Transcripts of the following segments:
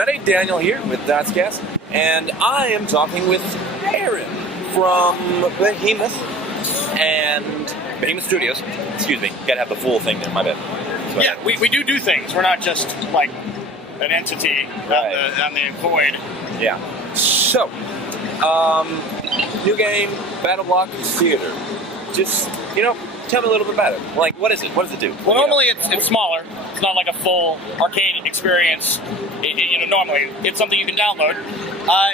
everybody, Daniel here with Dotscast, and I am talking with Aaron from Behemoth and Behemoth Studios. Excuse me, gotta have the full thing there, my bad. So, yeah, we do things. We're not just like an entity on the void. Yeah. So, new game, Battle Block Theater. Just, tell me a little bit about it. Like, what is it? What does it do? Well, normally it's smaller. It's not like a full arcade experience. Normally it's something you can download.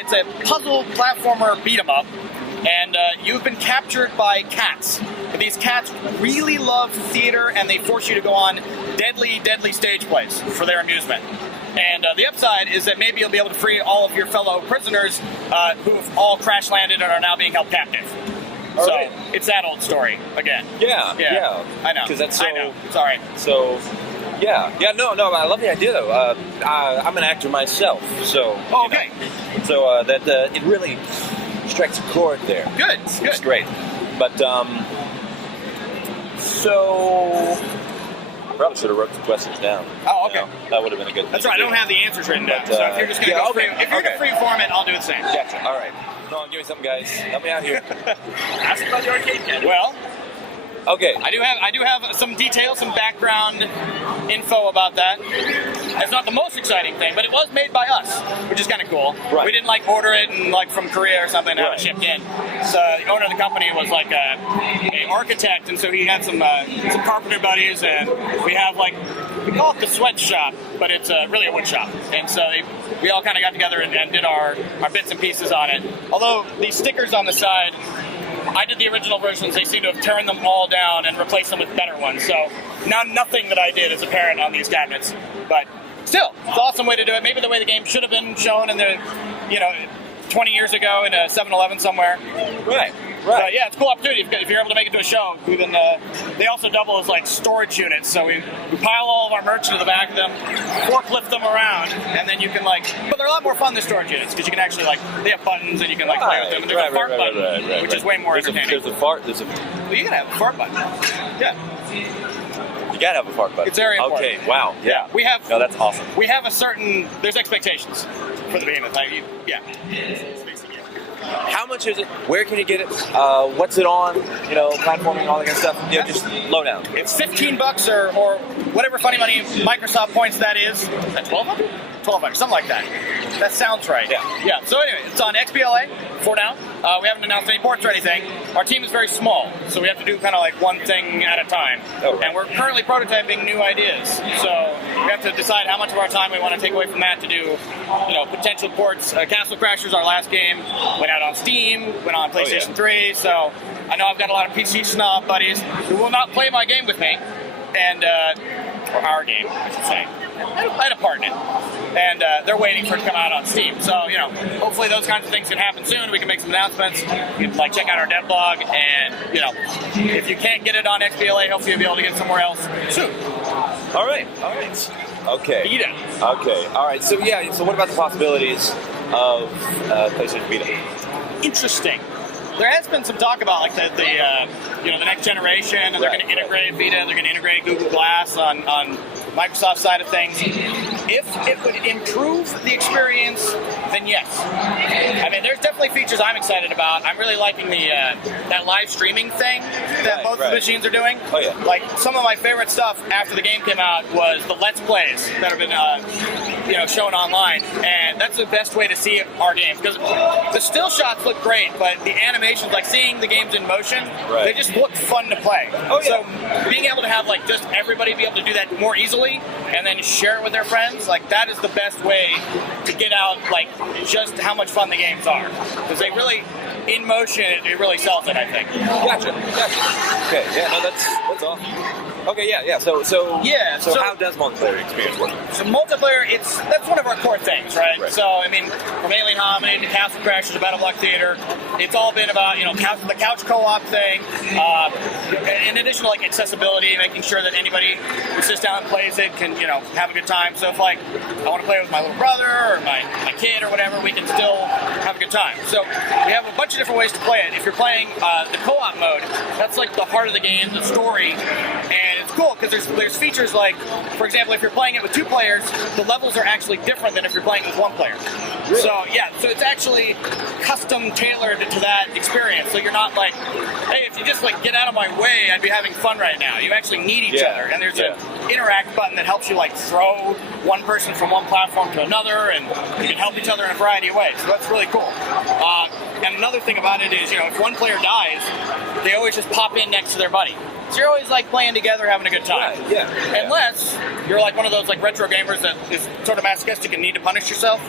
It's a puzzle platformer beat 'em up, and you've been captured by cats. But these cats really love theater, and they force you to go on deadly, deadly stage plays for their amusement. And the upside is that maybe you'll be able to free all of your fellow prisoners who've all crash landed and are now being held captive. So right. It's that old story again. Yeah. I know. Because that's so. I know. It's all right. So, no. I love the idea though. I'm an actor myself, so. Oh, okay. So that it really strikes a chord there. Good. It's great. But so. I probably should have wrote the questions down. Oh, okay. That would have been a good thing. That's right. I don't have the answers written down. But, So if you're just going to go free form it, I'll do the same. Gotcha. All right. Come on, give me something, guys. Help me out here. Ask about the arcade cat. Well, okay. I do have some details, some background info about that. It's not the most exciting thing, but it was made by us, which is kind of cool. Right. We didn't order it and from Korea or something and have it shipped in. So the owner of the company was an architect, and so he had some carpenter buddies, and we have we call it the sweatshop, but it's really a wood shop. And so we all kind of got together and did our bits and pieces on it. Although these stickers on the side, I did the original versions. They seem to have turned them all down and replaced them with better ones. So nothing that I did is apparent on these cabinets. But still, it's an awesome way to do it. Maybe the way the game should have been shown in the, 20 years ago in a 7-Eleven somewhere. Right. But yeah, it's a cool opportunity if you're able to make it to a show. Even they also double as storage units. So we pile all of our merch into the back of them, forklift them around, and then you can But they're a lot more fun than storage units because you can actually they have buttons and you can play with them. And there's a fart button, which is way more entertaining. There's a fart. Well, you gotta have a fart button. Yeah. You gotta have a fart button. It's very important. Okay. Wow. Yeah. We have. No, that's awesome. We have there's expectations for the Behemoth. Yeah. How much is it? Where can you get it? What's it on? Platforming, all that kind of stuff. Just low down. It's $15 or whatever funny money Microsoft points that is. Is that $1,200? $1,200, something like that. That sounds right. Yeah. So anyway, it's on XBLA for now. We haven't announced any ports or anything. Our team is very small, so we have to do kind of one thing at a time. Oh, right. And we're currently prototyping new ideas. So we have to decide how much of our time we want to take away from that to do, potential ports. Castle Crashers, our last game, went out on Steam, went on PlayStation 3. So I know I've got a lot of PC snob buddies who will not play my game with me, and or our game, I should say. I had a part in it. And they're waiting for it to come out on Steam. So, hopefully those kinds of things can happen soon. We can make some announcements. You can check out our dev blog, and if you can't get it on XBLA, hopefully you'll be able to get it somewhere else soon. All right. Okay. Beta. Okay. All right. So so what about the possibilities of PlayStation Vita? Interesting. There has been some talk about the next generation, and they're going to integrate Vita, they're going to integrate Google Glass on Microsoft's side of things. If it would improve the experience, then yes. I mean, there's definitely features I'm excited about. I'm really liking that live streaming thing that both the machines are doing. Oh yeah. Some of my favorite stuff after the game came out was the Let's Plays that have been shown online, and that's the best way to see our game because the still shots look great, but the animations, seeing the games in motion, they just look fun to play. Oh yeah. So being able to have just everybody be able to do that more easily and then share it with their friends, that is the best way to get out just how much fun the games are, because they really, in motion, it really sells it, I think. Gotcha. Okay, yeah, no, that's awesome. Okay, yeah. So how does multiplayer experience work? So multiplayer, that's one of our core things, right? So I mean, from Alien Hominid to Castle Crashers to Battle Block Theater, it's all been about the couch co-op thing. In addition to accessibility, making sure that anybody who sits down and plays it can have a good time. So if I want to play with my little brother or my kid or whatever, we can still have a good time. So we have a bunch of different ways to play it. If you're playing the co-op mode, that's the heart of the game, the story, and it's cool because there's features like, for example, if you're playing it with 2 players, the levels are actually different than if you're playing it with 1 player. Really? So yeah, so it's actually custom tailored to that experience. So you're not like, hey, if you just like get out of my way, I'd be having fun right now. You actually need each other, and there's an interact button that helps you like throw one person from one platform to another, and you can help each other in a variety of ways. So that's really cool. And another thing about it is, if one player dies, they always just pop in next to their buddy. So you're always like playing together, having a good time. Right, yeah. Unless you're like one of those like retro gamers that is sort of masochistic and need to punish yourself,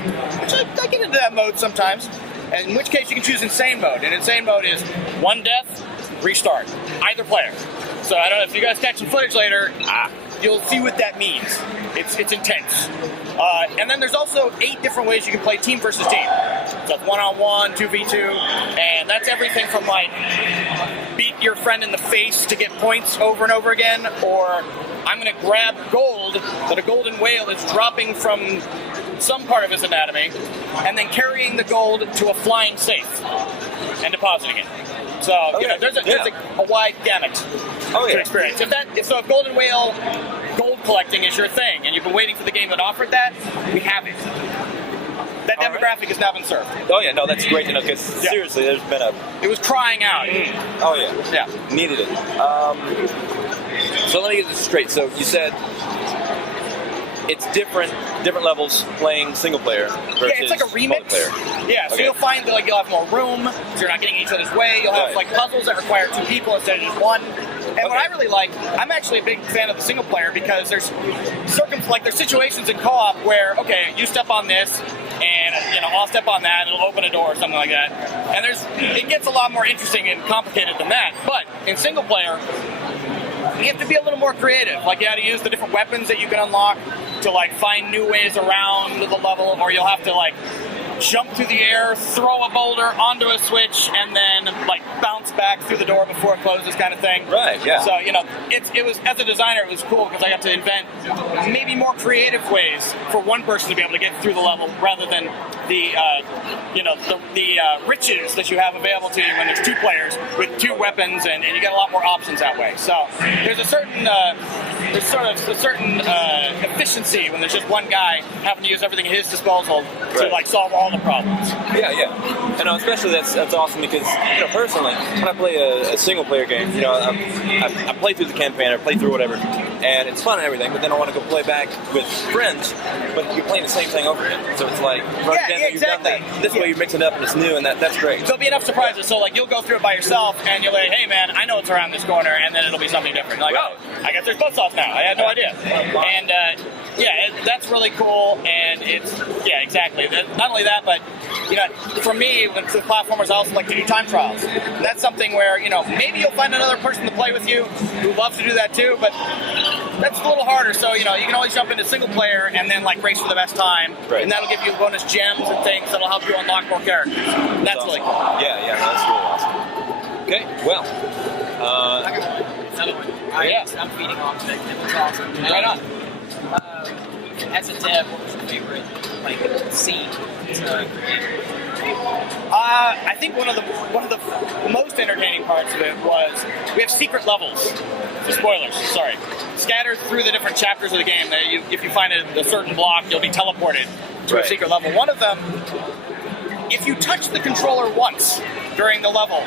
which I get into that mode sometimes. In which case you can choose insane mode, and insane mode is 1 death, restart, either player. So I don't know if you guys catch some footage later. You'll see what that means. It's intense. And then there's also 8 different ways you can play team versus team. So it's 1-on-1, 2v2, and that's everything from like beat your friend in the face to get points over and over again, or I'm going to grab gold that a golden whale is dropping from some part of his anatomy, and then carrying the gold to a flying safe and depositing it. So there's a wide gamut to experience. If golden whale gold collecting is your thing, and you've been waiting for the game that offered that, we have it. That demographic has now been served. Oh yeah, no, that's great to know because seriously, there's been It was crying out. Oh yeah, needed it. So let me get this straight. So you said it's different levels playing single player versus it's like a remix. multiplayer. Yeah, so you'll find that you'll have more room, so you're not getting in each other's way. You'll have like puzzles that require 2 people instead of just 1. And what I really like, I'm actually a big fan of the single player because there's situations in co-op where, okay, you step on this, and I'll step on that, and it'll open a door or something like that. And it gets a lot more interesting and complicated than that. But in single player, you have to be a little more creative. Like you have to use the different weapons that you can unlock to like find new ways around the level, or you'll have to like jump through the air, throw a boulder onto a switch, and then like bounce back through the door before it closes, kind of thing. Right. Yeah. So it was, as a designer, it was cool because I got to invent maybe more creative ways for one person to be able to get through the level, rather than the riches that you have available to you when there's 2 players with 2 weapons, and you get a lot more options that way. So there's a certain efficiency when there's just one guy having to use everything at his disposal to like solve all the problems. Yeah. And especially that's awesome because personally, when I play a single player game, I play through the campaign or play through whatever, and it's fun and everything. But then I want to go play back with friends, but you're playing the same thing over again. So it's like, you've done that. This way you mix it up and it's new, and that's great. There'll be enough surprises. So like you'll go through it by yourself, and you'll be like, hey man, I know it's around this corner, and then it'll be something different. You're like, oh, I guess there's buzzsaws now. I had no idea. And that's really cool. And it's exactly. Not only that, but for me, with platformers, I also like to do time trials. And that's something where maybe you'll find another person to play with you who loves to do that too, but that's a little harder. So you can always jump into single player and then like race for the best time, and that'll give you bonus gems and things that'll help you unlock more characters. That's really cool. Yeah, that's really awesome. Okay, well, another one. I'm feeding off that. It was awesome. Right on. As a dev, what was your favorite scene to create? I think one of the most entertaining parts of it was we have secret levels. Spoilers, sorry. Scattered through the different chapters of the game. That if you find a certain block, you'll be teleported to a secret level. One of them, if you touch the controller once during the level,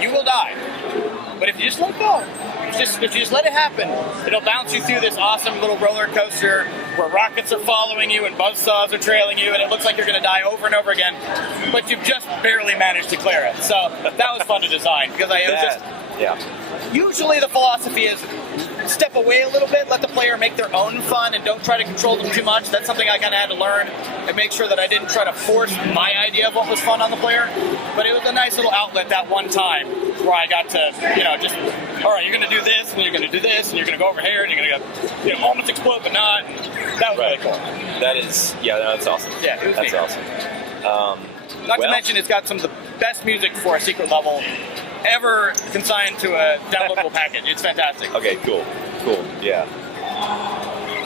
you will die. But if you just let go, if you just let it happen, it'll bounce you through this awesome little roller coaster where rockets are following you and buzzsaws are trailing you, and it looks like you're going to die over and over again, but you've just barely managed to clear it. So that was fun to design because usually the philosophy is step away a little bit, let the player make their own fun, and don't try to control them too much. That's something I kind of had to learn and make sure that I didn't try to force my idea of what was fun on the player. But it was a nice little outlet that one time where I got to, just, all right, you're going to do this, and you're going to do this, and you're going to go over here, and you're going to go, almost explode, but not. That was really cool. That is, that's awesome. Yeah, it was that's awesome. Not to mention, it's got some of the best music for a secret level ever consigned to a downloadable package. It's fantastic. Okay, cool, yeah.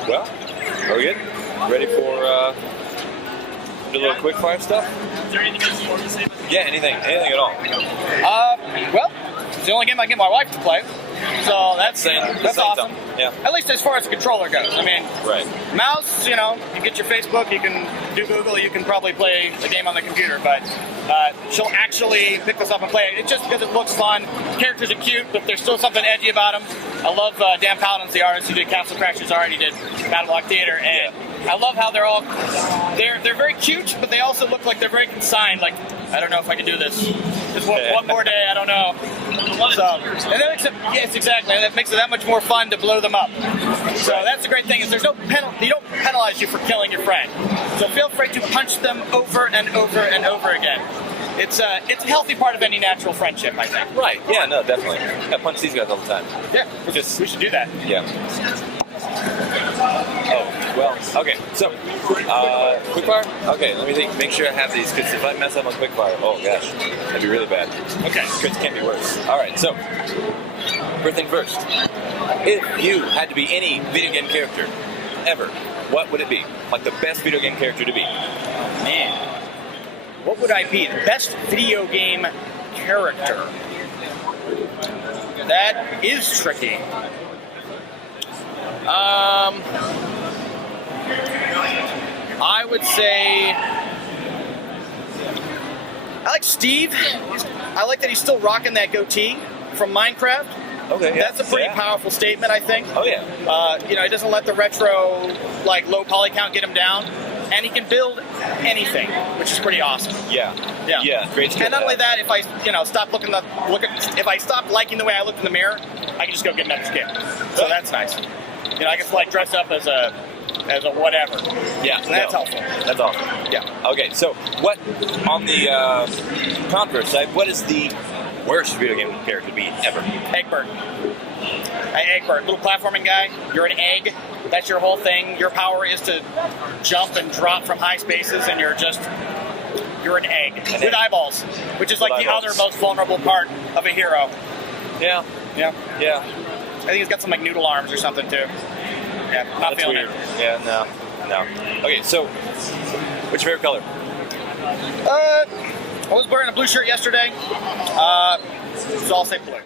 Well, are we good? Ready for do a little quick fire stuff? Is there anything else you want to say? Yeah, anything at all. Well, the only game I get my wife to play. So that's Same awesome. thing. Yeah. At least as far as the controller goes. I mean, Right. mouse, you get your Facebook, you can do Google, you can probably play the game on the computer, but she'll actually pick this up and play it. It's just because it looks fun. Characters are cute, but there's still something edgy about them. I love Dan Paladin's the artist who did Castle Crashers already did Battle Block Theater, and I love how they're very cute, but they also look like they're very consigned. Like, I don't know if I can do this. Just one more day, I don't know. So, and that makes it, yes, exactly. And that makes it that much more fun to blow them up. So that's the great thing is there's no they don't penalize you for killing your friend. So feel free to punch them over and over and over again. It's a healthy part of any natural friendship, I think. Right. Yeah. No. Definitely. I punch these guys all the time. Yeah. We should do that. Yeah. Oh, well, okay, so, quickfire? Okay, let me think, make sure I have these, because if I mess up on quickfire, oh gosh, that'd be really bad. Okay, because it can't be worse. Alright, so, first thing first, if you had to be any video game character, ever, what would it be? Like the best video game character to be? Oh, man. What would I be? The best video game character? That is tricky. I would say I like Steve. I like that he's still rocking that goatee from Minecraft. Okay, yeah. That's a pretty powerful statement, I think. Oh yeah. He doesn't let the retro low poly count get him down, and he can build anything, which is pretty awesome. Yeah. Great skill. And not only that, if I if I stop liking the way I look in the mirror, I can just go get another skin. So that's nice. I can dress up as a whatever. Yeah, and that's helpful. That's awesome. Yeah. Okay, so what on the converse side? What is the worst video game character to be ever? Eggbird. Eggbird, little platforming guy. You're an egg. That's your whole thing. Your power is to jump and drop from high spaces, and you're an egg with eyeballs, which is the other most vulnerable part of a hero. Yeah. I think he's got some noodle arms or something too. Yeah, not That's feeling weird. it. Yeah, no. Okay, so what's your favorite color? I was wearing a blue shirt yesterday, so I'll say blue.